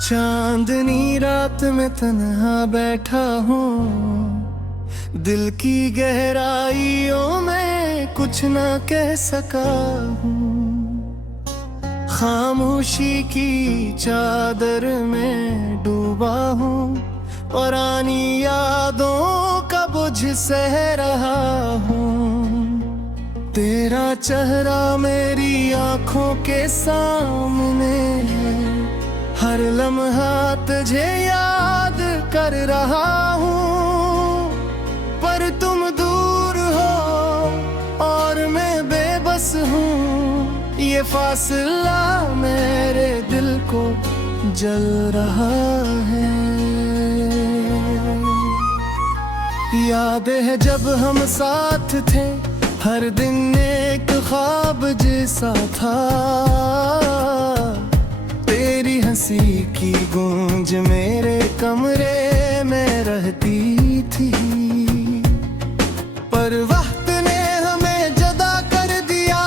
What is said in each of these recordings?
चांदनी रात में तन्हा बैठा हूँ, दिल की गहराइयों में कुछ ना कह सका हूँ। खामोशी की चादर में डूबा हूँ, पुरानी यादों का बोझ सह रहा हूँ। तेरा चेहरा मेरी आंखों के सामने है, हर लम्हा तुझे याद कर रहा हूँ। पर तुम दूर हो और मैं बेबस हूँ, ये फासला मेरे दिल को जल रहा है। याद है जब हम साथ थे, हर दिन एक ख्वाब जैसा था। तेरी हंसी की गूंज मेरे कमरे में रहती थी, पर वक्त ने हमें जुदा कर दिया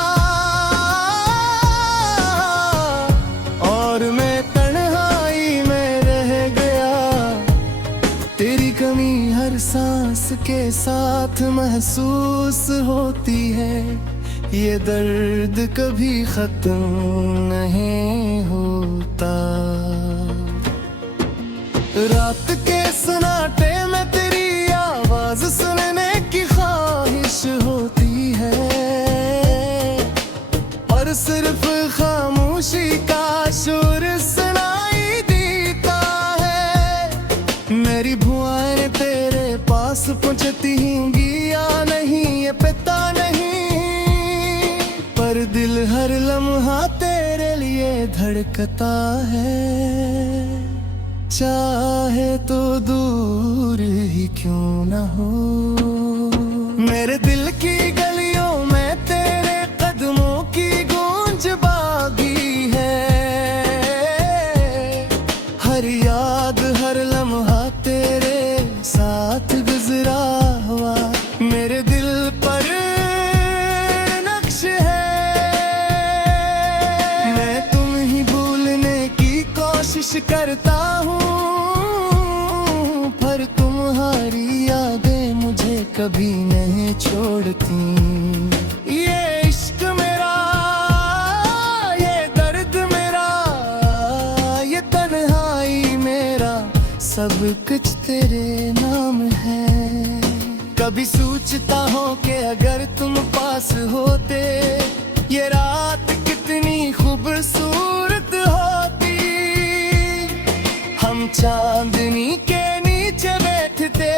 और मैं तन्हाई में रह गया। तेरी कमी हर सांस के साथ महसूस होती है, ये दर्द कभी खत्म नहीं होता। रात के सन्नाटे में तेरी आवाज सुनने की ख्वाहिश होती है, और सिर्फ खामोशी का शोर सुनाई देता है। मेरी भुआएं तेरे पास पहुंचती होंगी या नहीं, ये पता नहीं, पर दिल हर लम्हा तेरे लिए धड़कता है। चाहे तो दूर ही क्यों ना हो, मेरे दिल की गलियों में तेरे कदमों की गूंज बागी है। हर याद हर लम्हा तेरे साथ गुजरा हुआ मेरे दिल पर नक्श है। मैं तुम ही भूलने की कोशिश करता हूँ, पर तुम्हारी यादें मुझे कभी नहीं छोड़ती। ये इश्क मेरा, ये दर्द मेरा, ये तन्हाई मेरा, सब कुछ तेरे नाम है। कभी सोचता हूँ कि अगर तुम पास होते, ये रात कितनी खूबसूरत होती। हम चांदनी के नीचे बैठते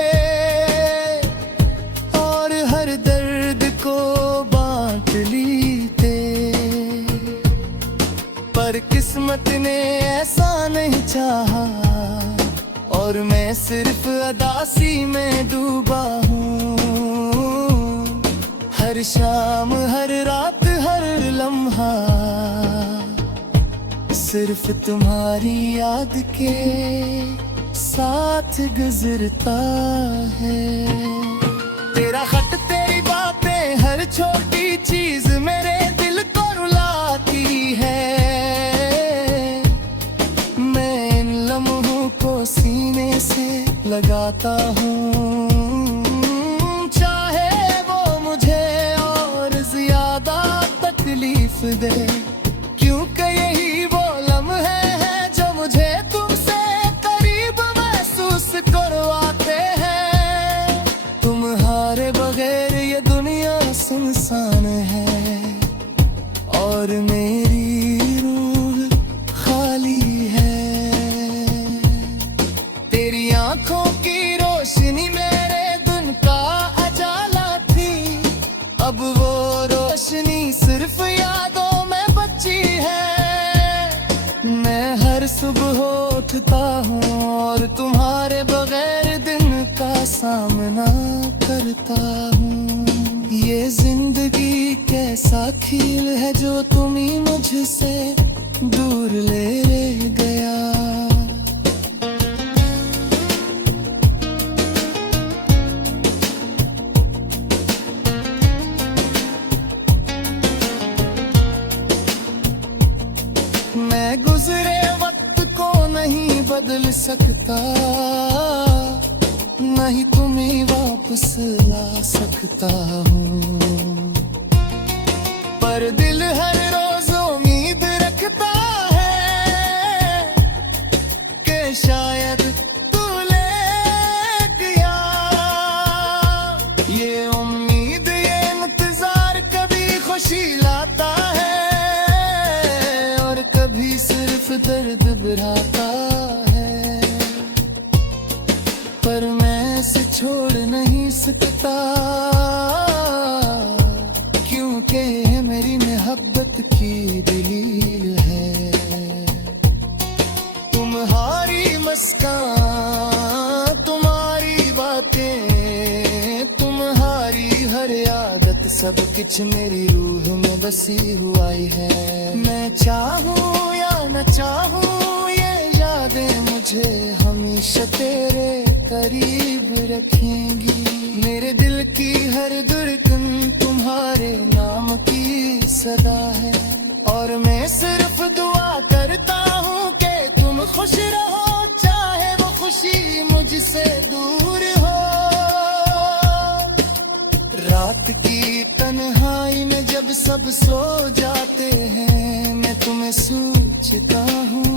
और हर दर्द को बांट लेते, पर किस्मत ने ऐसा नहीं चाहा और मैं सिर्फ अदासी में डूबा हूँ। हर शाम हर रात हर लम्हा सिर्फ तुम्हारी याद के साथ गुजरता है। तेरा खत तेरी बातें हर छोटी चीज मेरे दिल को रुलाती है। मैं इन लम्हों को सीने से लगाता हूँ, चाहे वो मुझे और ज्यादा तकलीफ दे, क्योंकि यही वो लम्हे हैं जो मुझे तुमसे करीब महसूस करवाते हैं। तुम्हारे बगैर ये दुनिया सुनसान है और मेरी रूह खाली है। तेरी आंखों की रोशनी मेरे दिन का उजाला थी, अब वो रोशनी सिर्फ यादों में बची है। मैं हर सुबह उठता हूँ और तुम्हारे बगैर दिन का सामना करता हूँ। ये जिंदगी कैसा खेल है जो तुम ही मुझसे दूर ले गया। मैं गुजरे वक्त को नहीं सकता, नहीं तुम्हें वापस ला सकता हूँ। पर दिल हर रोज उम्मीद रखता है कि शायद तू लेके आ। ये उम्मीद ये इंतजार कभी खुशी लाता है और कभी सिर्फ दर्द बढ़ाता है। पर मैं इसे छोड़ नहीं सकता, क्योंकि मेरी मोहब्बत की दलील है। तुम्हारी मुस्कान, तुम्हारी बातें, तुम्हारी हर आदत, सब कुछ मेरी रूह में बसी हुई है। मैं चाहूँ या न चाहूँ ये यादें मुझे हमेशा तेरे करीब रखेंगी। मेरे दिल की हर धड़कन तुम्हारे नाम की सदा है और मैं सिर्फ दुआ करता हूँ कि तुम खुश रहो, चाहे वो खुशी मुझसे दूर हो। रात की तन्हाई में जब सब सो जाते हैं, मैं तुम्हें सोचता हूँ।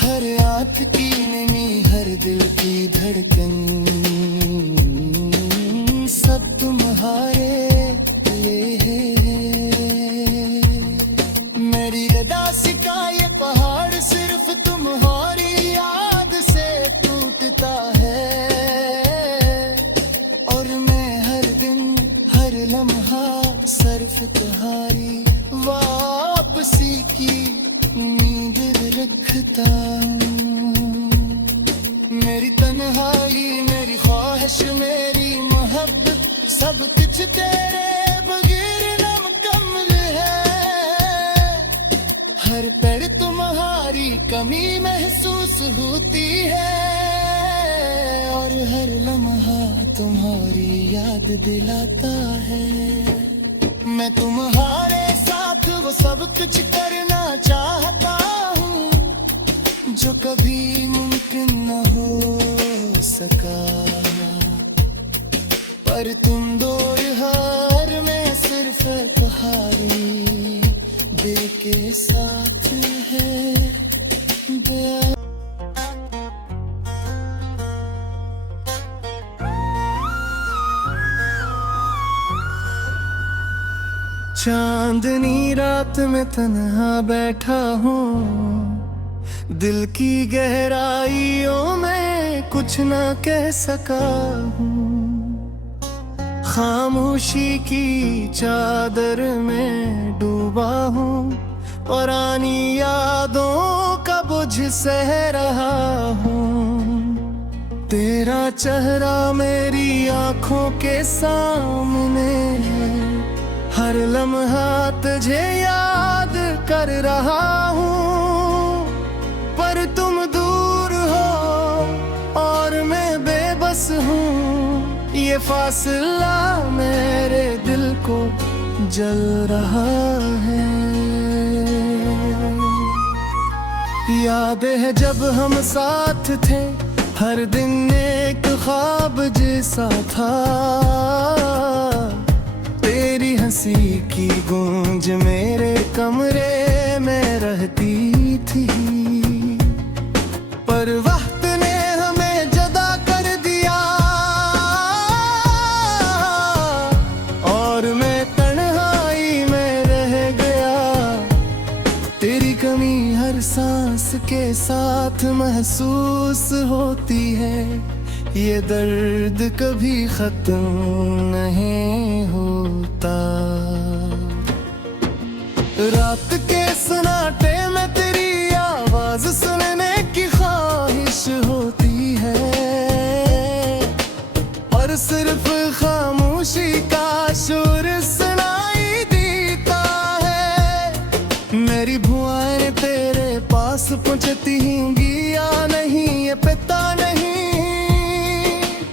हर आँख की नमी, हर दिल की धड़कन, सब तुम्हारे लिए है। मेरी उदासी का ये पहाड़ सिर्फ तुम्हारी याद से टूटता है और मैं हर दिन हर लम्हा सिर्फ तुम्हारी वापसी की उम्मीद रखता हूँ। मेरी तन्हाई, मेरी ख्वाहिश, मेरी मोहब्बत, सब कुछ तेरे बगैर नामुकम्मल है। हर पल तुम्हारी कमी महसूस होती है और हर लम्हा तुम्हारी याद दिलाता है। मैं तुम्हारे साथ वो सब कुछ करना चाहता हूँ जो कभी मुमकिन न हो सका। पर तुम दूर हार में सिर्फ तुम्हारी दिल के साथ है। चांदनी रात में तन्हा बैठा हूँ, दिल की गहराइयों में कुछ ना कह सका हूँ। खामोशी की चादर में डूबा हूँ, पुरानी यादों का बोझ सह रहा हूँ। तेरा चेहरा मेरी आँखों के सामने है, हर लम्हा तुझे याद कर रहा हूँ। पर तुम दूर हो और मैं बेबस हूँ, ये फासला मेरे दिल को जल रहा है। याद है जब हम साथ थे, हर दिन एक ख्वाब जैसा था। तेरी हंसी की गूंज मेरे कमरे में रहती थी। पर वक्त ने हमें जुदा कर दिया और मैं तन्हाई में रह गया। तेरी कमी हर सांस के साथ महसूस होती है, ये दर्द कभी खत्म नहीं होता। रात के सन्नाटे में तेरी आवाज सुनने की ख्वाहिश होती है और सिर्फ खामोशी का शोर सुनाई देता है। मेरी बुआएं तेरे पास पहुंचती होंगी या नहीं ये पता नहीं,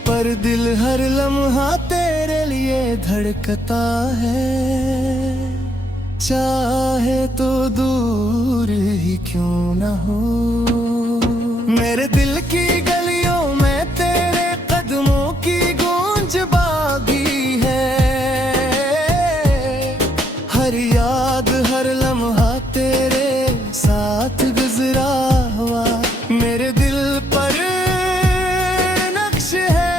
पर दिल हर लम्हा तेरे लिए धड़कता है। चाहे तो दूर ही क्यों ना हो। मेरे दिल की गलियों में तेरे कदमों की गूंज बागी है। हर याद हर लम्हा तेरे साथ गुजरा हुआ मेरे दिल पर नक्श है।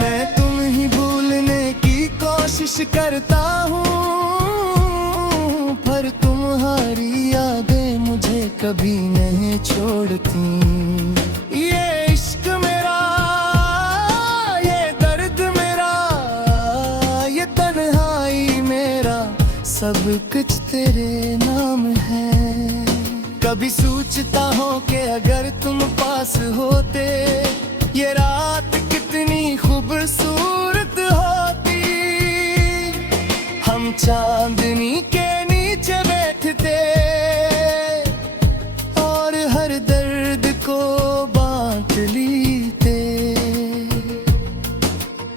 मैं तुम ही भूलने की कोशिश करता हूँ, पर तुम्हारी यादें मुझे कभी नहीं छोड़ती। ये इश्क मेरा, ये दर्द मेरा, ये तन्हाई मेरा, सब कुछ तेरे नाम है। कभी सोचता हूँ कि अगर तुम पास होते, ये रात कितनी खूबसूरत होती। हम चांदनी के नीचे बैठते और हर दर्द को बांट लेते,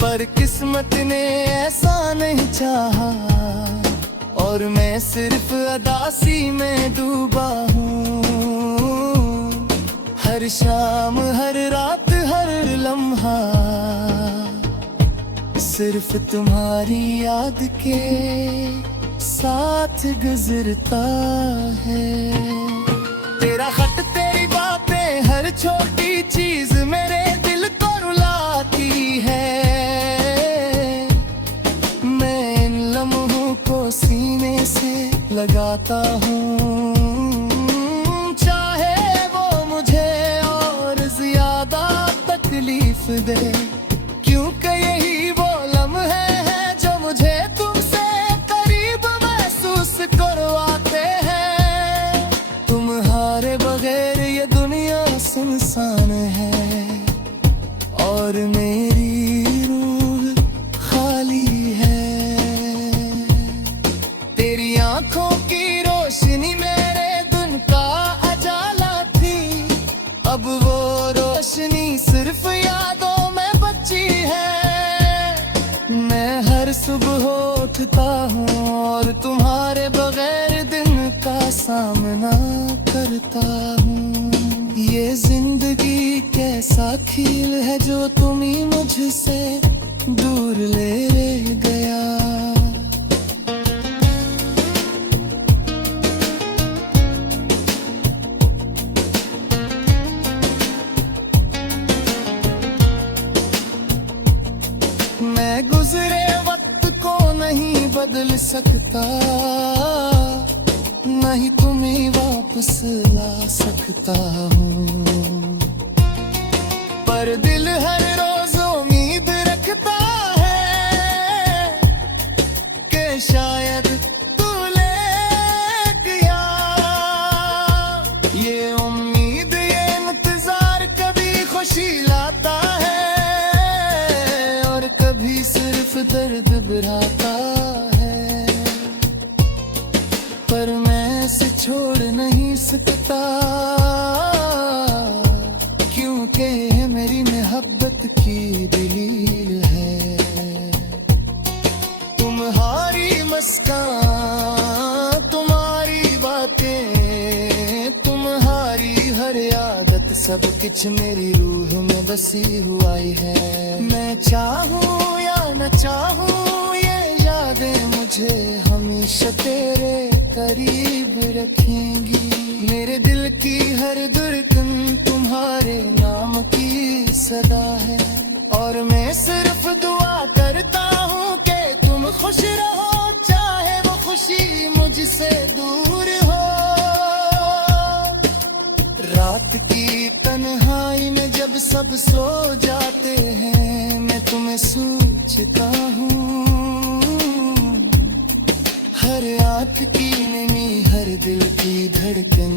पर किस्मत ने ऐसा नहीं चाहा और मैं सिर्फ अदासी में डूबा हूँ। हर शाम हर रात हर लम्हा सिर्फ तुम्हारी याद के साथ गुजरता है। तेरा खत तेरी बातें हर छोटी चीज मेरे दिल को रुलाती है। मैं इन लम्हों को सीने से लगाता हूँ, चाहे वो मुझे और ज्यादा तकलीफ दे, क्योंकि यही वो लम्हे हैं जो मुझे तुमसे करीब महसूस करवाते हैं। तुम्हारे बगैर ये दुनिया सुनसान है और मेरी रूह खाली है। तेरी आंखों की रोशनी मेरे दिन का उजाला थी, अब वो रोशनी सिर्फ यादों में बची है। मैं हर सुबह उठता हूँ और तुम्हारे बगैर दिन का सामना करता हूँ। ये जिंदगी कैसा खेल है जो तुम ही मुझसे दूर ले गया। मैं गुजरे वक्त को नहीं बदल सकता, नहीं तुम्हें वापस ला सकता हूँ, पर दिल हर रोज उम्मीद रखता है कि शायद तू लेके आ। ये उम्मीद ये इंतजार कभी खुशी लाता है और कभी सिर्फ दर्द बढ़ाता है, पर मैं इसे छोड़ नहीं सकता, क्योंकि मेरी मोहब्बत की दलील है। तुम्हारी मुस्कान, तुम्हारी बातें, तुम्हारी हर आदत, सब कुछ मेरी रूह में बसी हुई है। मैं चाहूँ या न चाहूँ ये यादें मुझे हमेशा तेरे करीब रखेंगी। मेरे दिल की हर धड़कन तुम्हारे नाम की सदा है और मैं सिर्फ दुआ करता हूँ कि तुम खुश रहो, चाहे वो खुशी मुझसे दूर हो। रात की तन्हाई में जब सब सो जाते हैं, मैं तुम्हें सोचता हूँ। हर आँख की नमी, हर दिल की धड़कन,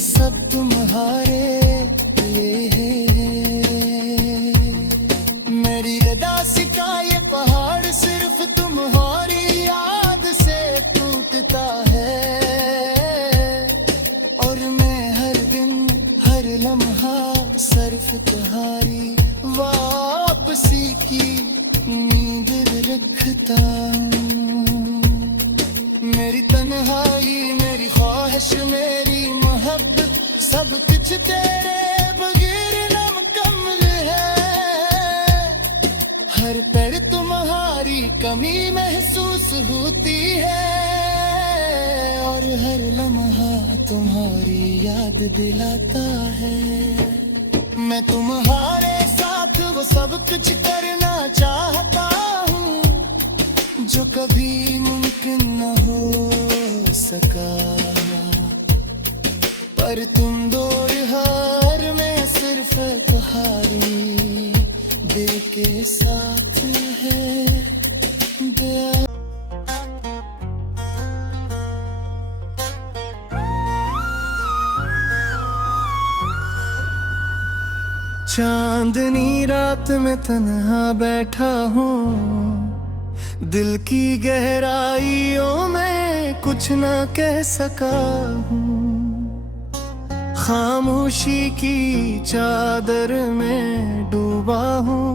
सब तुम्हारे लिए है। मेरी उदासी का ये पहाड़ सिर्फ तुम्हारी याद से टूटता है और मैं हर दिन हर लम्हा सिर्फ तुम्हारी वापसी की नींद रखता हूँ। मेरी तन्हाई, मेरी ख्वाहिश, मेरी मोहब्बत, सब कुछ तेरे बगैर नामुकम्मल है। हर पल तुम्हारी कमी महसूस होती है और हर लम्हा तुम्हारी याद दिलाता है। मैं तुम्हारे साथ वो सब कुछ करना चाहता हूँ जो कभी मुमकिन न हो सका, पर तुम दौर हार में सिर्फ तुम्हारी दिल के साथ है। चांदनी रात में तन्हा बैठा हूँ, दिल की गहराइयों में कुछ न कह सका हूँ। खामोशी की चादर में डूबा हूँ,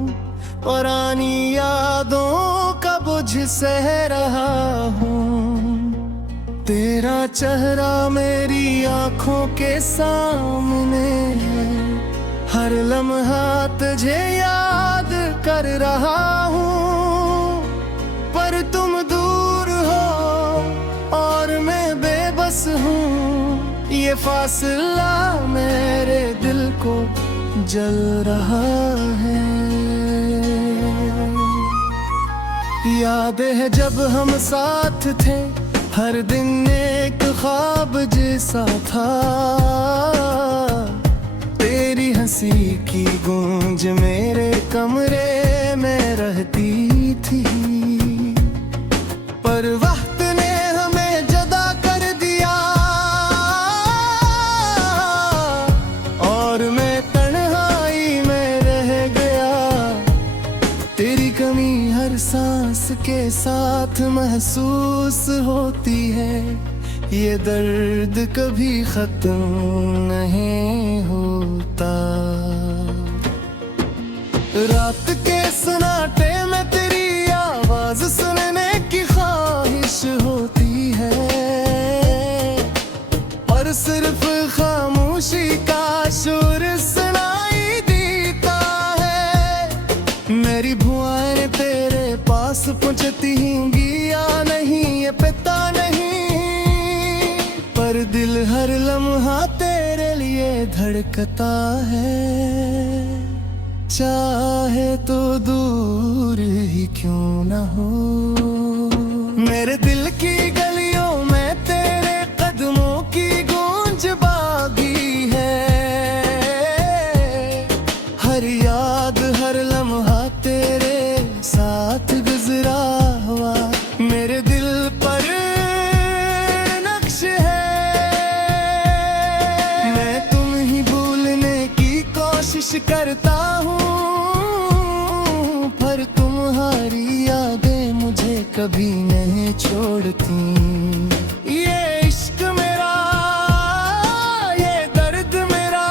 पुरानी यादों का बोझ सह रहा हूँ। तेरा चेहरा मेरी आंखों के सामने है, हर लम्हा तुझे याद कर रहा हूँ। पर तुम दूर हो और मैं बेबस हूँ, ये फासला मेरे दिल को जल रहा है। याद है जब हम साथ थे, हर दिन एक ख्वाब जैसा था। तेरी हंसी की गूंज मेरे कमरे में रहती थी, पर वक्त ने हमें जुदा कर दिया और मैं तन्हाई में रह गया। तेरी कमी हर सांस के साथ महसूस होती है, ये दर्द कभी खत्म नहीं होता। रात के सन्नाटे में तेरी आवाज सुनने की ख्वाहिश होती है, और सिर्फ खामोशी का शोर सुनाई देता है। मेरी बुआएं तेरे पास पहुंचती होंगी या नहीं ये पता नहीं, पर दिल हर लम्हा तेरे लिए धड़कता है। चाहे तो दूर ही क्यों न हो, मेरे दिल की गलियों में तेरे कदमों की गूंज बागी है। हर याद हर लम्हा तेरे साथ गुजरा हुआ मेरे दिल पर कोशिश करता हूँ, पर तुम्हारी यादें मुझे कभी नहीं छोड़ती। ये इश्क मेरा, ये दर्द मेरा,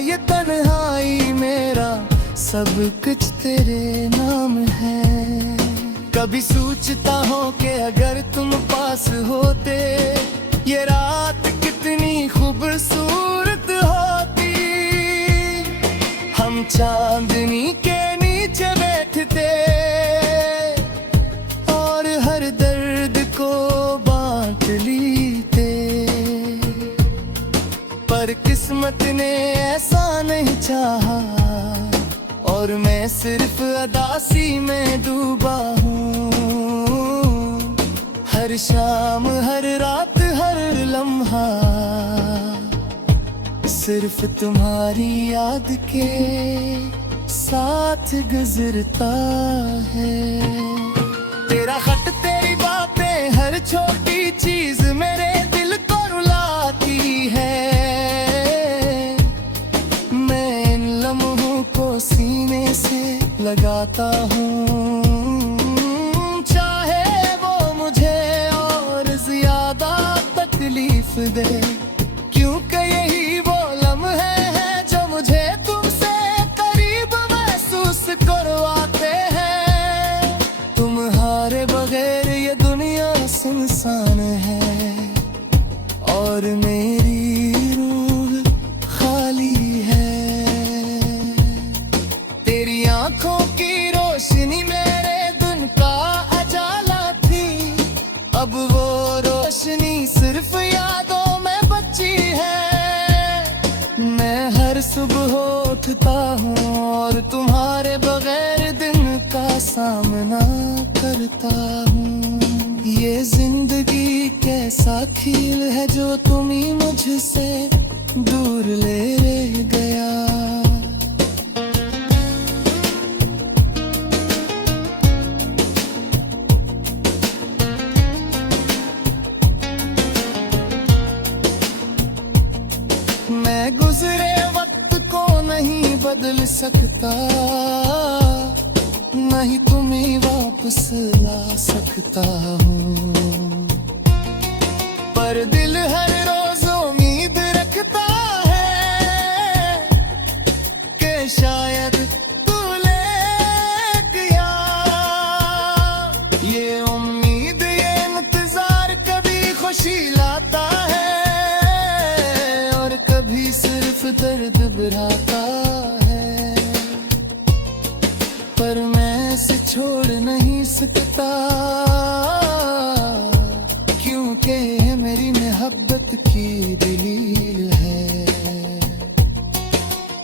ये तन्हाई मेरा, सब कुछ तेरे नाम है। कभी सोचता हूँ कि अगर तुम पास होते, ये रात कितनी खूबसूरत होती। हम चांदनी के नीचे बैठते और हर दर्द को बांट लेते, पर किस्मत ने ऐसा नहीं चाहा और मैं सिर्फ अदासी में डूबा हूँ। हर शाम हर रात हर लम्हा सिर्फ तुम्हारी याद के साथ गुजरता है। तेरा खत तेरी बातें हर छोटी चीज मेरे दिल को रुलाती है। मैं इन लम्हों को सीने से लगाता हूँ, चाहे वो मुझे और ज्यादा तकलीफ दे, क्योंकि यही वो लम्हे हैं जो मुझे तुमसे करीब महसूस करवाते हैं। सुबह उठता हूँ और तुम्हारे बगैर दिन का सामना करता हूँ। ये जिंदगी कैसा खेल है जो तुम ही मुझसे दूर ले गया। मैं गुजरे वक्त को नहीं बदल सकता, नहीं तुम्हें वापस ला सकता हूँ, पर दिल हर रोज उम्मीद रखता है कि शायद तू लेट या। ये उम्मीद ये इंतजार कभी खुशी लाता है और कभी सिर्फ दर्द बढ़ाता है, पर मैं इसे छोड़ नहीं सकता क्योंकि ये मेरी मोहब्बत की दलील है।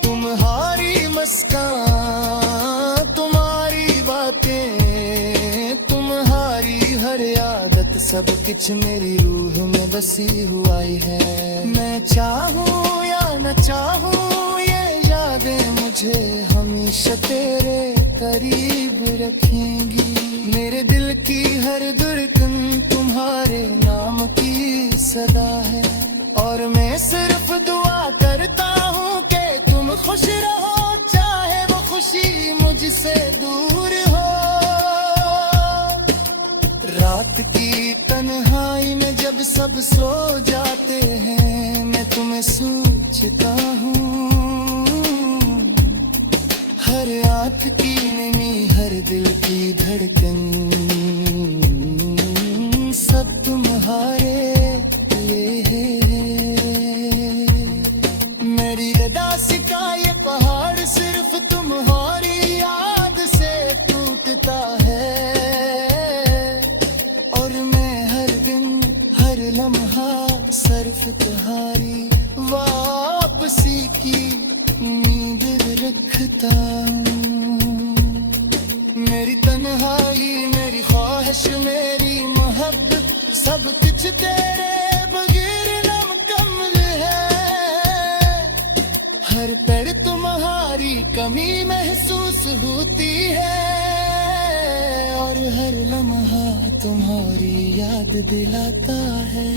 तुम्हारी मुस्कान, तुम्हारी बातें, तुम्हारी हर आदत सब कुछ मेरी रूह में बसी हुई है। मैं चाहूँ या न चाहूँ ये यादें मुझे हमेशा तेरे करीब रखेंगी। मेरे दिल की हर धड़कन तुम्हारे नाम की सदा है और मैं सिर्फ दुआ करता हूँ कि तुम खुश रहो, चाहे वो खुशी मुझसे दूर हो। रात की तन्हाई में जब सब सो जाते हैं मैं तुम्हें सोचता हूँ। हर आँख की नमी, हर दिल की धड़कन सब तुम्हारे लिए है। मेरी उदासी का ये पहाड़ सिर्फ तुम्हारी याद से टूटता है और मैं हर दिन हर लम्हा सिर्फ तुम्हारी वापसी की उम्मीद रखता हूँ। मेरी तन्हाई, मेरी ख्वाहिश, मेरी मोहब्बत सब कुछ तेरे बगैर नामुकम्मल है। हर पल तुम्हारी कमी महसूस होती है और हर लम्हा तुम्हारी याद दिलाता है।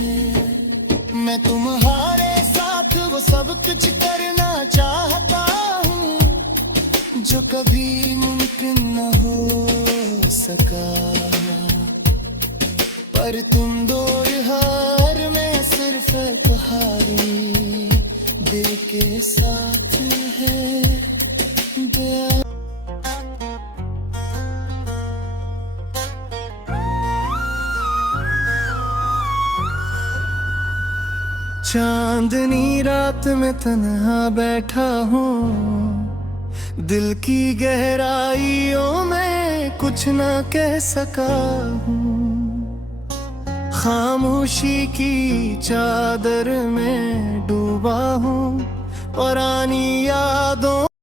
मैं तुम्हारे साथ वो सब कुछ करना चाहता हूँ जो कभी मुमकिन न हो सका, पर तुम दूर हार में सिर्फ तुम्हारी दिल के साथ है। चांदनी रात में तन्हा बैठा हूँ, दिल की गहराइयों में कुछ ना कह सका हूँ। खामोशी की चादर में डूबा हूँ, पुरानी याद